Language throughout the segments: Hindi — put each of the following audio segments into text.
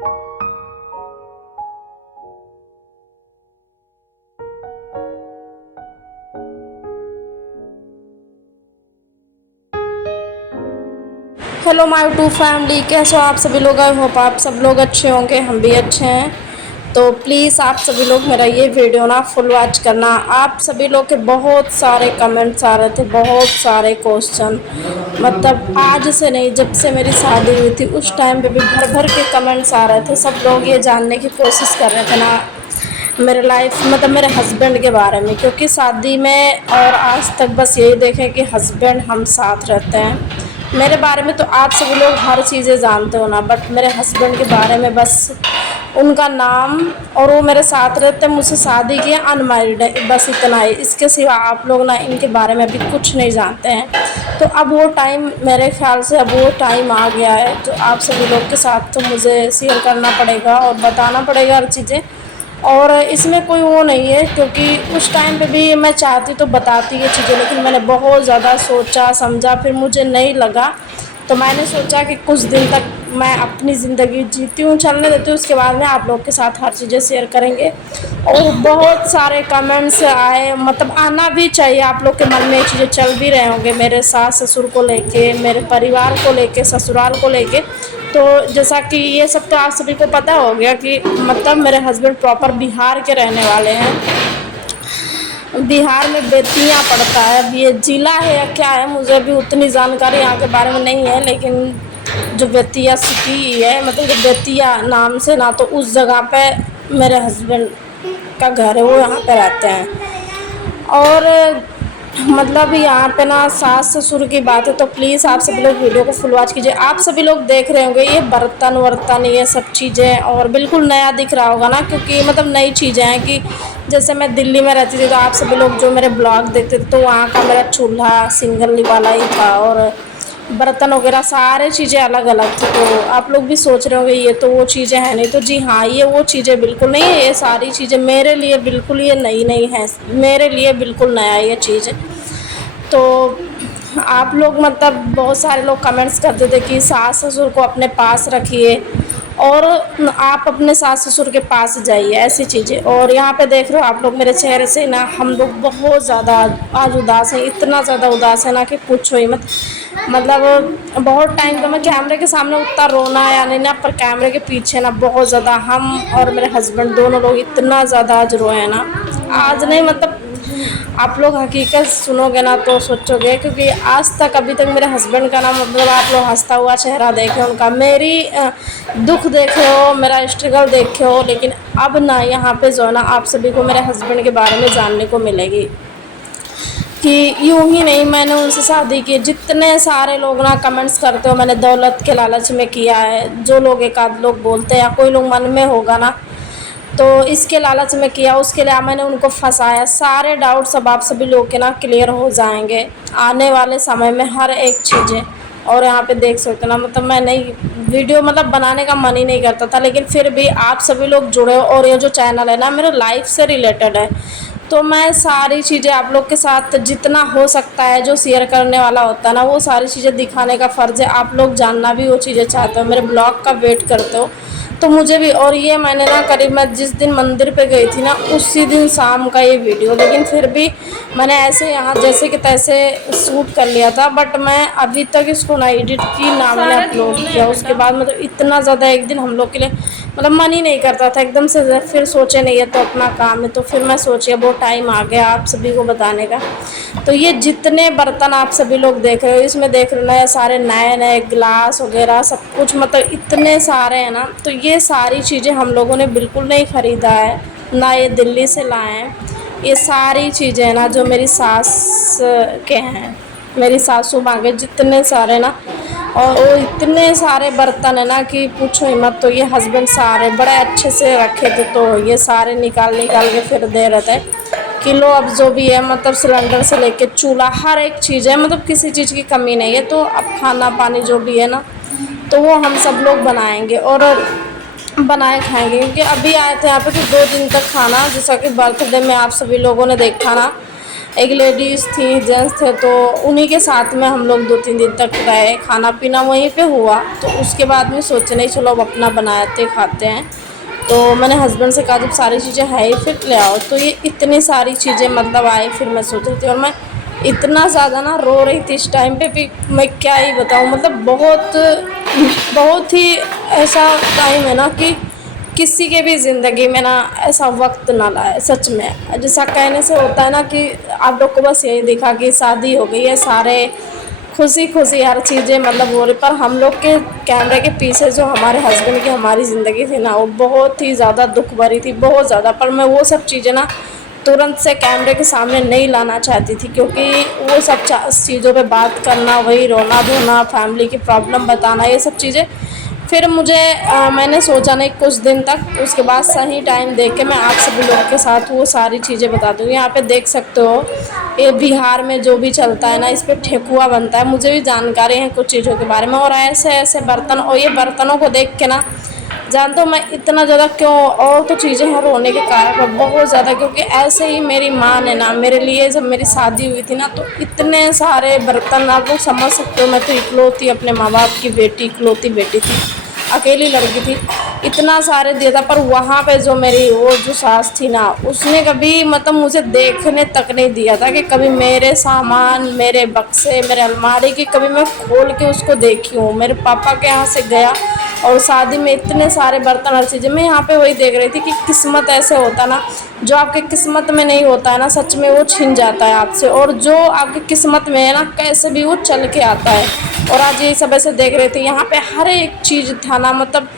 हेलो माय टू फैमिली, कैसे हो आप सभी लोग। आई होप आप सब लोग अच्छे होंगे, हम भी अच्छे हैं। तो प्लीज़ आप सभी लोग मेरा ये वीडियो ना फुल वॉच करना। आप सभी लोग के बहुत सारे कमेंट्स आ रहे थे, बहुत सारे क्वेश्चन, मतलब आज से नहीं, जब से मेरी शादी हुई थी उस टाइम पे भी भर भर के कमेंट्स आ रहे थे। सब लोग ये जानने की कोशिश कर रहे थे ना मेरे लाइफ, मतलब मेरे हस्बैंड के बारे में, क्योंकि शादी में और आज तक बस यही देखें कि हस्बैंड हम साथ रहते हैं। मेरे बारे में तो आप सभी लोग हर चीज़ें जानते हो ना, बट मेरे हस्बैंड के बारे में बस उनका नाम, और वो मेरे साथ रहते हैं, मुझसे शादी की, अनमैरिड है, बस इतना ही। इसके सिवा आप लोग ना इनके बारे में अभी कुछ नहीं जानते हैं। तो अब वो टाइम, मेरे ख्याल से अब वो टाइम आ गया है, तो आप सभी लोग के साथ तो मुझे शेयर करना पड़ेगा और बताना पड़ेगा हर चीज़ें। और इसमें कोई वो नहीं है, क्योंकि उस टाइम पे भी मैं चाहती तो बताती ये चीज़ें, लेकिन मैंने बहुत ज़्यादा सोचा समझा, फिर मुझे नहीं लगा। तो मैंने सोचा कि कुछ दिन तक मैं अपनी ज़िंदगी जीती हूँ, चलने देती हूँ, उसके बाद में आप लोग के साथ हर चीज़ें शेयर करेंगे। और बहुत सारे कमेंट्स आए, मतलब आना भी चाहिए। आप लोग के मन में ये चीज़ें चल भी रहे होंगे, मेरे सास ससुर को लेके, मेरे परिवार को लेके, ससुराल को लेके। तो जैसा कि ये सब तो आप सभी को पता हो गया कि मतलब मेरे हस्बैंड प्रॉपर बिहार के रहने वाले हैं। बिहार में बेतिया पड़ता है, अब ये ज़िला है या क्या है, मुझे अभी उतनी जानकारी यहाँ के बारे में नहीं है। लेकिन जो बेतिया सिटी है, मतलब जो बेतिया नाम से ना, तो उस जगह पे मेरे हस्बैंड का घर है, वो यहाँ पे रहते हैं। और मतलब यहाँ पे ना सास ससुर की बात है, तो प्लीज़ आप सभी लोग वीडियो को फुल वॉच कीजिए। आप सभी लोग देख रहे होंगे ये बर्तन वर्तन, ये सब चीज़ें, और बिल्कुल नया दिख रहा होगा ना, क्योंकि मतलब नई चीज़ें हैं। कि जैसे मैं दिल्ली में रहती थी, तो आप सभी लोग जो मेरे ब्लॉग देखते थे, तो वहाँ का मेरा चूल्हा सिंगल वाला ही था, और बर्तन वगैरह सारे चीज़ें अलग अलग थी। तो आप लोग भी सोच रहे होंगे ये तो वो चीज़ें हैं नहीं, तो जी हाँ, ये वो चीज़ें बिल्कुल नहीं है। ये सारी चीज़ें मेरे लिए बिल्कुल ये नई नई हैं, मेरे लिए बिल्कुल नया ये चीज़। तो आप लोग, मतलब बहुत सारे लोग कमेंट्स करते थे कि सास ससुर को अपने पास रखिए, और आप अपने सास ससुर के पास जाइए, ऐसी चीज़ें। और यहाँ पे देख रहे हो आप लोग मेरे चेहरे से ना, हम लोग बहुत ज़्यादा आज उदास हैं, इतना ज़्यादा उदास है ना कि पूछो ही मत। मतलब बहुत टाइम का मैं कैमरे के सामने उतना रोना या नहीं ना, पर कैमरे के पीछे ना बहुत ज़्यादा हम और मेरे हस्बैंड दोनों लोग इतना ज़्यादा आज रोए हैं ना। आज नहीं, मतलब आप लोग हकीकत सुनोगे ना तो सोचोगे, क्योंकि आज तक अभी तक मेरे हस्बैंड का ना, मतलब आप लोग हंसता हुआ चेहरा देखे उनका, मेरी दुख देखे हो, मेरा स्ट्रगल देखे हो, लेकिन अब ना यहाँ पे जो है ना, आप सभी को मेरे हस्बैंड के बारे में जानने को मिलेगी कि यूं ही नहीं मैंने उनसे शादी की। जितने सारे लोग ना कमेंट्स करते हो, मैंने दौलत के लालच में किया है, जो लोग एक आध लोग बोलते हैं, या कोई लोग मन में होगा ना, तो इसके लालच में किया, उसके लिए मैंने उनको फंसाया। सारे डाउट्स अब आप सभी लोग के ना क्लियर हो जाएंगे आने वाले समय में, हर एक चीज़ें। और यहाँ पे देख सकते हो ना, मतलब मैं नहीं वीडियो मतलब बनाने का मन ही नहीं करता था, लेकिन फिर भी आप सभी लोग जुड़े हो, और ये जो चैनल है ना मेरे लाइफ से रिलेटेड है, तो मैं सारी चीज़ें आप लोग के साथ जितना हो सकता है, जो शेयर करने वाला होता है ना, वो सारी चीज़ें दिखाने का फ़र्ज़ है। आप लोग जानना भी वो चीज़ें चाहते हो, मेरे ब्लॉग का वेट करते हो, तो मुझे भी। और ये मैंने ना करीब, मैं जिस दिन मंदिर पे गई थी ना, उसी दिन शाम का ये वीडियो, लेकिन फिर भी मैंने ऐसे यहाँ जैसे कि तैसे शूट कर लिया था, बट मैं अभी तक इसको ना एडिट की ना मैंने अपलोड किया। उसके बाद मतलब इतना ज़्यादा एक दिन हम लोग के लिए मतलब मन ही नहीं करता था एकदम से। फिर सोचे नहीं है तो अपना काम है, तो फिर मैं सोची अब वो टाइम आ गया आप सभी को बताने का। तो ये जितने बर्तन आप सभी लोग देख रहे हो, इसमें देख रहे हो ना, सारे नए नए गिलास वगैरह सब कुछ, मतलब इतने सारे हैं ना। तो ये सारी चीज़ें हम लोगों ने बिल्कुल नहीं ख़रीदा है ना, ये दिल्ली से लाए हैं। ये सारी चीज़ें ना जो मेरी सास के हैं, मेरी सासू माँ के, जितने सारे ना, और वो इतने सारे बर्तन है ना कि पूछो ही मत। तो ये हस्बैंड सारे बड़े अच्छे से रखे थे, तो ये सारे निकाल निकाल के फिर दे रहे थे किलो। अब जो भी है, मतलब सिलेंडर से लेके चूल्हा, हर एक चीज़ है, मतलब किसी चीज़ की कमी नहीं है। तो अब खाना पानी जो भी है ना, तो वो हम सब लोग बनाएंगे और बनाए खाएंगे, क्योंकि अभी आए थे यहाँ पे तो 2 दिन तक खाना, जैसा कि बर्थडे में आप सभी लोगों ने देखा ना, एक लेडीज़ थी, जेंट्स थे, तो उन्हीं के साथ में हम लोग 2-3 दिन तक रहे, खाना पीना वहीं पे हुआ। तो उसके बाद में सोचे नहीं चलो अब अपना बनाते खाते हैं। तो मैंने हस्बैंड से कहा जब सारी चीज़ें है ही फिर ले आओ। तो ये इतनी सारी चीज़ें मतलब आई, फिर मैं सोच रही थी और मैं इतना ज़्यादा ना रो रही थी इस टाइम पे भी, मैं क्या ही बताऊँ। मतलब बहुत बहुत ही ऐसा टाइम है ना कि किसी के भी ज़िंदगी में ना ऐसा वक्त ना लाए सच में। जैसा कहने से होता है ना कि आप लोग को बस यही दिखा कि शादी हो गई है, सारे खुशी खुशी हर चीज़ें मतलब हो रही, पर हम लोग के कैमरे के पीछे जो हमारे हस्बैंड की हमारी ज़िंदगी थी ना, वो बहुत ही ज़्यादा दुख भरी थी, बहुत ज़्यादा। पर मैं वो सब चीज़ें ना तुरंत से कैमरे के सामने नहीं लाना चाहती थी, क्योंकि वो सब चीज़ों पे बात करना, वही रोना धोना, फैमिली की प्रॉब्लम बताना, ये सब चीज़ें फिर मुझे मैंने सोचा नहीं कुछ दिन तक, उसके बाद सही टाइम देख के मैं आप सभी लोगों के साथ वो सारी चीज़ें बता दूँगी। यहाँ पे देख सकते हो ये बिहार में जो भी चलता है ना, इस पे ठेकुआ बनता है। मुझे भी जानकारी है कुछ चीज़ों के बारे में, और ऐसे ऐसे बर्तन, और ये बर्तनों को देख के ना जानते हो मैं इतना ज़्यादा क्यों, और तो चीज़ें हैं रोने के कारण पर बहुत ज़्यादा, क्योंकि ऐसे ही मेरी माँ ने ना मेरे लिए जब मेरी शादी हुई थी ना, तो इतने सारे बर्तन, आप लोग समझ सकते हो। मैं तो इकलौती अपने माँ बाप की बेटी, इकलौती बेटी थी, अकेली लड़की थी, इतना सारे दिया था। पर वहाँ पे जो मेरी वो जो सास थी ना, उसने कभी मतलब मुझे देखने तक नहीं दिया था कि कभी मेरे सामान, मेरे बक्से, मेरे अलमारी की कभी मैं खोल के उसको देखी हूँ। मेरे पापा के यहाँ से गया और शादी में इतने सारे बर्तन, हर चीज़ें मैं यहाँ पे वही देख रही थी कि किस्मत ऐसे होता ना, जो आपकी किस्मत में नहीं होता है ना, सच में वो छिन जाता है आपसे, और जो आपकी किस्मत में है ना, कैसे भी वो चल के आता है। और आज ये सब ऐसे देख रहे थे, यहाँ पे हर एक चीज़ था ना, मतलब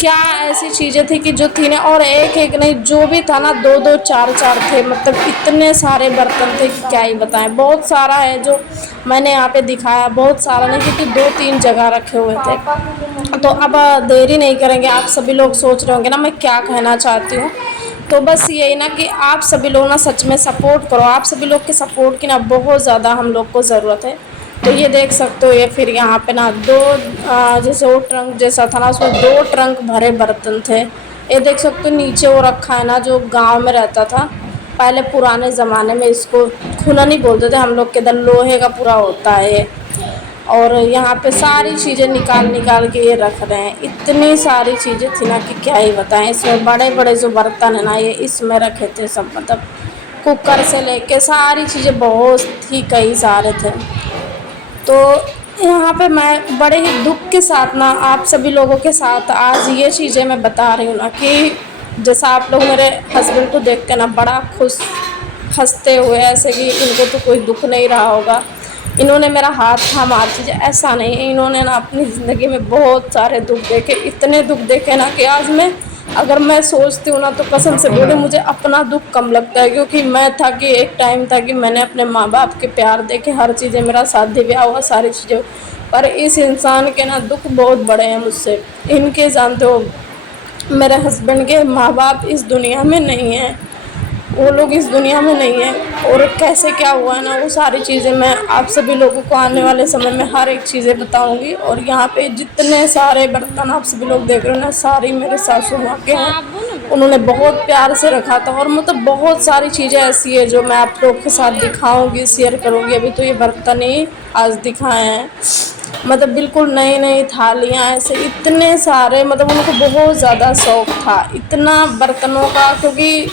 क्या ऐसी चीज़ें थी कि जो थी ना, और एक एक नहीं, जो भी था ना, दो दो चार चार थे, मतलब इतने सारे बर्तन थे कि क्या ही बताएं। बहुत सारा है जो मैंने यहाँ पे दिखाया, बहुत सारा नहीं, क्योंकि 2-3 जगह रखे हुए थे। तो अब देरी नहीं करेंगे, आप सभी लोग सोच रहे होंगे ना मैं क्या कहना चाहती हूँ। तो बस यही ना कि आप सभी लोग ना सच में सपोर्ट करो, आप सभी लोग के सपोर्ट की ना बहुत ज़्यादा हम लोग को ज़रूरत है। तो ये देख सकते हो, ये फिर यहाँ पे ना दो जैसे वो ट्रंक जैसा था ना, उसमें 2 ट्रंक भरे बर्तन थे। ये देख सकते हो नीचे वो रखा है ना, जो गांव में रहता था पहले पुराने ज़माने में, इसको खुला नहीं बोलते थे हम लोग के इधर, लोहे का पूरा होता है ये। और यहाँ पे सारी चीज़ें निकाल निकाल के ये रख रहे हैं, इतनी सारी चीज़ें थी ना कि क्या ही बताएं। इसमें बड़े बड़े जो बर्तन है ना, ये इसमें रखे थे सब, मतलब कुकर से लेके सारी चीज़ें बहुत ही कई सारे थे। तो यहाँ पे मैं बड़े ही दुख के साथ ना आप सभी लोगों के साथ आज ये चीज़ें मैं बता रही हूँ ना, कि जैसा आप लोग मेरे हस्बैंड को देख के ना बड़ा खुश हंसते हुए, ऐसे कि इनको तो कोई दुख नहीं रहा होगा, इन्होंने मेरा हाथ थामा हर चीज़, ऐसा नहीं है। इन्होंने ना अपनी ज़िंदगी में बहुत सारे दुख देखे, इतने दुख देखे ना कि आज मैं अगर मैं सोचती हूँ ना तो कसम से बोले मुझे अपना दुख कम लगता है, क्योंकि मैं था कि एक टाइम था कि मैंने अपने माँ बाप के प्यार देखे, हर चीज़ें, मेरा शादी ब्याह हुआ, सारी चीज़ें, पर इस इंसान के ना दुख बहुत बड़े हैं मुझसे। इनके जानते हो मेरे हस्बैंड के माँ बाप इस दुनिया में नहीं हैं, वो लोग इस दुनिया में नहीं है, और कैसे क्या हुआ है ना, वो सारी चीज़ें मैं आप सभी लोगों को आने वाले समय में हर एक चीज़ें बताऊंगी। और यहाँ पे जितने सारे बर्तन आप सभी लोग देख रहे हो ना, सारी मेरे सासू माँ के हैं, उन्होंने बहुत प्यार से रखा था। और मतलब बहुत सारी चीज़ें ऐसी है जो मैं आप लोग के साथ दिखाऊंगी, शेयर करूँगी। अभी तो ये बर्तन ही आज दिखाए हैं, मतलब बिल्कुल नई नई थालियाँ, ऐसे इतने सारे, मतलब उनको बहुत ज़्यादा शौक़ था इतना बर्तनों का, क्योंकि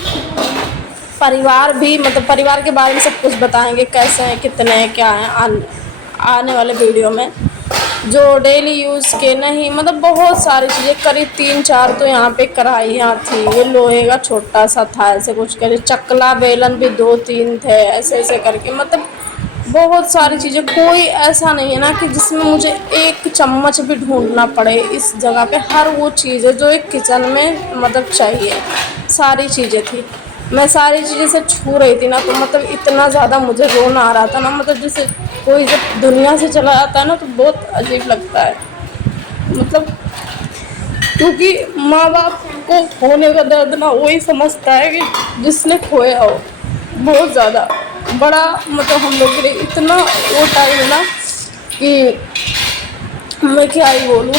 परिवार भी, मतलब परिवार के बारे में सब कुछ बताएंगे, कैसे हैं, कितने हैं, क्या हैं, आने वाले वीडियो में। जो डेली यूज़ के नहीं, मतलब बहुत सारी चीज़ें, करीब 3-4 तो यहाँ पे कढ़ाइयाँ थी, ये लोहे का छोटा सा था, ऐसे कुछ करे, चकला बेलन भी 2-3 थे, ऐसे ऐसे करके, मतलब बहुत सारी चीज़ें। कोई ऐसा नहीं है ना कि जिसमें मुझे एक चम्मच भी ढूंढना पड़े इस जगह पे, हर वो चीज़ है जो एक किचन में मतलब चाहिए, सारी चीज़ें थी। मैं सारी चीज़ें से छू रही थी ना, तो मतलब इतना ज़्यादा मुझे रोना आ रहा था ना, मतलब जैसे कोई जब दुनिया से चला जाता है ना तो बहुत अजीब लगता है, मतलब क्योंकि माँ बाप को खोने का दर्द ना वही समझता है कि जिसने खोया हो, बहुत ज़्यादा बड़ा, मतलब हम लोग के लिए इतना वो टाइम है ना कि मैं क्या ही बोलूँ।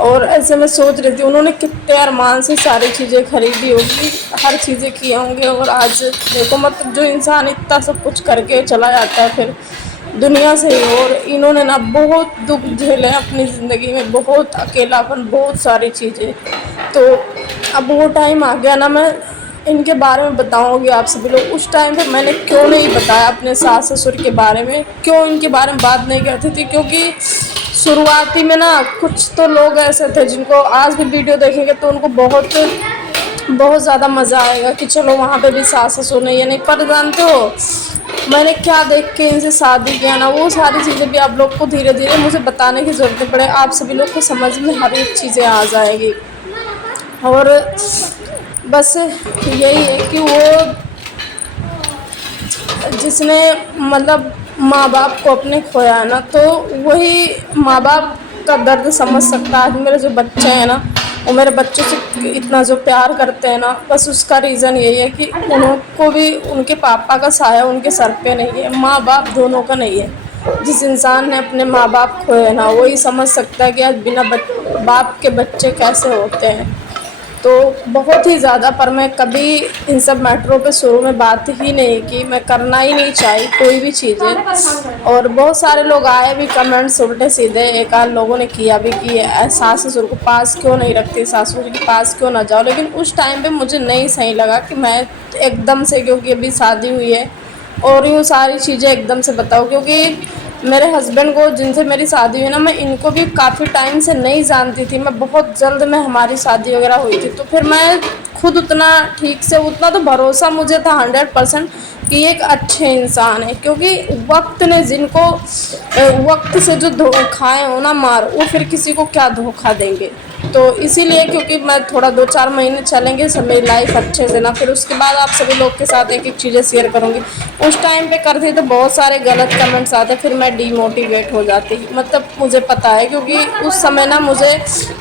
और ऐसे मैं सोच रही थी उन्होंने कितने अरमान से सारी चीज़ें खरीदी होगी, हर चीज़ें किए होंगे, और आज देखो मतलब जो इंसान इतना सब कुछ करके चला जाता है फिर दुनिया से ही। और इन्होंने ना बहुत दुख झेले हैं अपनी ज़िंदगी में, बहुत अकेलापन, बहुत सारी चीज़ें। तो अब वो टाइम आ गया ना, मैं इनके बारे में बताऊंगी आप सभी लोग। उस टाइम पे मैंने क्यों नहीं बताया अपने सास ससुर के बारे में, क्यों इनके बारे में बात नहीं करती थी, क्योंकि शुरुआती में ना कुछ तो लोग ऐसे थे जिनको आज भी वीडियो देखेंगे तो उनको बहुत बहुत ज़्यादा मज़ा आएगा कि चलो वहाँ पे भी सास ससुर नहीं है। नहीं, पर जानते हो मैंने क्या देख के इनसे शादी किया ना, वो सारी चीज़ें भी आप लोग को धीरे धीरे मुझे बताने की ज़रूरत पड़े, आप सभी लोग को समझ में हर एक चीज़ें आ जाएगी। और बस यही है कि वो जिसने मतलब माँ बाप को अपने खोया है ना, तो वही माँ बाप का दर्द समझ सकता है। आज मेरे जो बच्चे हैं ना, वो मेरे बच्चों से इतना जो प्यार करते हैं ना, बस उसका रीज़न यही है कि उनको भी उनके पापा का साया उनके सर पे नहीं है, माँ बाप दोनों का नहीं है। जिस इंसान ने अपने माँ बाप खोए ना, वही समझ सकता है कि आज बिना बाप के बच्चे कैसे होते हैं। तो बहुत ही ज़्यादा, पर मैं कभी इन सब मैटरों पे शुरू में बात ही नहीं की, मैं करना ही नहीं चाही कोई भी चीज़ें। और बहुत सारे लोग आए भी कमेंट्स उल्टे सीधे, एक आध लोगों ने किया भी कि सास ससुर को पास क्यों नहीं रखती, सास ससुर के पास क्यों ना जाओ। लेकिन उस टाइम पे मुझे नहीं सही लगा कि मैं एकदम से, क्योंकि अभी शादी हुई है और यूँ सारी चीज़ें एकदम से बताऊँ, क्योंकि मेरे हस्बैंड को जिनसे मेरी शादी हुई ना, मैं इनको भी काफ़ी टाइम से नहीं जानती थी, मैं बहुत जल्द में हमारी शादी वगैरह हुई थी। तो फिर मैं खुद उतना ठीक से, उतना तो भरोसा मुझे था 100% कि एक अच्छे इंसान है, क्योंकि वक्त ने जिनको वक्त से जो खाए हो ना मार, वो फिर किसी को क्या धोखा देंगे। तो इसीलिए, क्योंकि मैं थोड़ा 2-4 महीने चलेंगे सब मेरी लाइफ अच्छे से ना, फिर उसके बाद आप सभी लोग के साथ एक एक चीज़ें शेयर करूँगी। उस टाइम पे करती तो बहुत सारे गलत कमेंट्स आते, फिर मैं डीमोटिवेट हो जाती, मतलब मुझे पता है, क्योंकि उस समय ना मुझे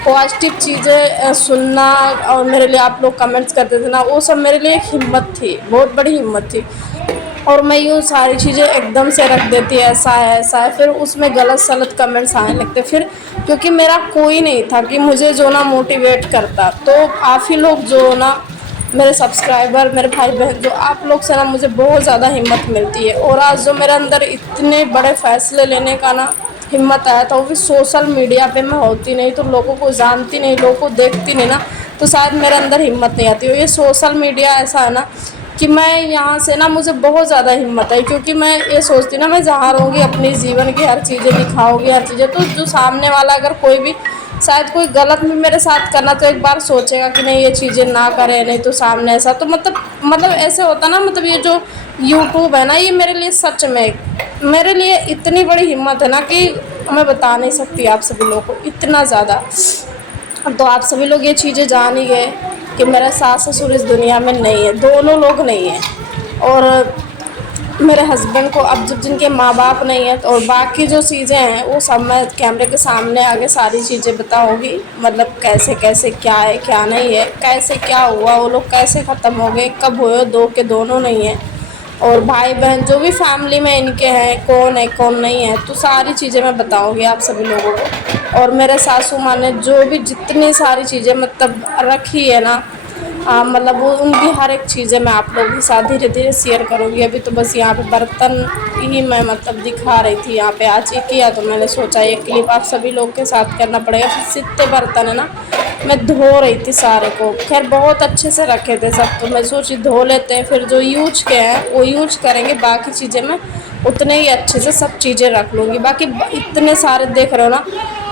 पॉजिटिव चीज़ें सुनना और मेरे लिए आप लोग कमेंट्स करते थे ना, वो सब मेरे लिए एक हिम्मत थी, बहुत बड़ी हिम्मत थी। और मैं यूँ सारी चीज़ें एकदम से रख देती, ऐसा है ऐसा है, फिर उसमें गलत सलत कमेंट्स आने लगते। फिर क्योंकि मेरा कोई नहीं था कि मुझे जो ना मोटिवेट करता, तो आप ही लोग जो ना मेरे सब्सक्राइबर, मेरे भाई बहन, जो आप लोग से ना मुझे बहुत ज़्यादा हिम्मत मिलती है। और आज जो मेरे अंदर इतने बड़े फ़ैसले लेने का ना हिम्मत आया था, वो भी सोशल मीडिया पे मैं होती नहीं तो लोगों को जानती नहीं, लोगों को देखती नहीं ना, तो शायद मेरे अंदर हिम्मत नहीं आती। और ये सोशल मीडिया ऐसा है ना कि मैं यहाँ से ना मुझे बहुत ज़्यादा हिम्मत है, क्योंकि मैं ये सोचती ना, मैं जहाँ रहूँगी अपनी जीवन की हर चीज़ें दिखाऊँगी, हर चीज़ें, तो जो सामने वाला अगर कोई भी शायद कोई गलत भी मेरे साथ करना, तो एक बार सोचेगा कि नहीं ये चीज़ें ना करें, नहीं तो सामने ऐसा, तो मतलब ऐसे होता ना, मतलब ये जो यूट्यूब है ना, ये मेरे लिए सच में, मेरे लिए इतनी बड़ी हिम्मत है ना कि मैं बता नहीं सकती आप सभी लोगों को, इतना ज़्यादा। तो आप सभी लोग ये चीज़ें जान ही गए कि मेरा सास ससुर इस दुनिया में नहीं है, दोनों लोग नहीं हैं। और मेरे हस्बैंड को अब जब जिनके माँ बाप नहीं है, तो और बाकी जो चीज़ें हैं वो सब मैं कैमरे के सामने आगे सारी चीज़ें बताऊंगी, मतलब कैसे कैसे क्या है क्या नहीं है, कैसे क्या हुआ, वो लोग कैसे ख़त्म हो गए, कब हुए, दो के दोनों नहीं हैं। और भाई बहन जो भी फैमिली में इनके हैं, कौन है कौन नहीं है, तो सारी चीज़ें मैं बताऊंगी आप सभी लोगों को। और मेरे सासू माँ ने जो भी जितनी सारी चीज़ें मतलब रखी है ना, मतलब वो उनकी हर एक चीज़ें मैं आप लोगों के साथ धीरे धीरे शेयर करूँगी। अभी तो बस यहाँ पे बर्तन ही मैं मतलब दिखा रही थी, यहाँ पे आज ये किया, तो मैंने सोचा ये क्लिप आप सभी लोग के साथ करना पड़ेगा। फिर जितने बर्तन है ना, मैं धो रही थी सारे को, खैर बहुत अच्छे से रखे थे सब, तो मैं सोची धो लेते हैं, फिर जो यूज के हैं वो यूज करेंगे, बाकी चीज़ें मैं उतने ही अच्छे से सब चीज़ें रख लूँगी। बाकी इतने सारे देख रहे हो ना,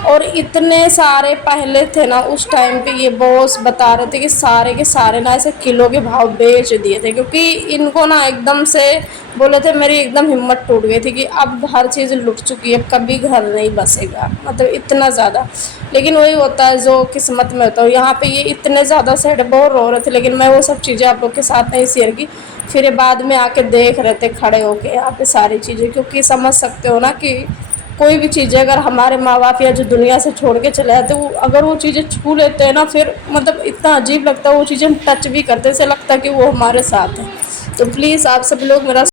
और इतने सारे पहले थे ना उस टाइम पे, ये बॉस बता रहे थे कि सारे के सारे ना ऐसे किलो के भाव बेच दिए थे, क्योंकि इनको ना एकदम से बोले थे, मेरी एकदम हिम्मत टूट गई थी कि अब हर चीज़ लुट चुकी है, कभी घर नहीं बसेगा, मतलब इतना ज़्यादा। लेकिन वही होता है जो किस्मत में होता है। यहाँ पे ये इतने ज़्यादा सैड बहुत रो रहे थे, लेकिन मैं वो सब चीज़ें आप लोग के साथ नहीं शेयर की। फिर ये बाद में आके देख रहे थे खड़े होके यहाँ पे सारी चीज़ें, क्योंकि समझ सकते हो ना कि कोई भी चीज़ें अगर हमारे माँ बाप या जो दुनिया से छोड़ के चले जाते, वो अगर वो चीज़ें छू लेते हैं ना, फिर मतलब इतना अजीब लगता है, वो चीज़ें हम टच भी करते, ऐसे लगता है कि वो हमारे साथ है। तो प्लीज़ आप सब लोग मेरा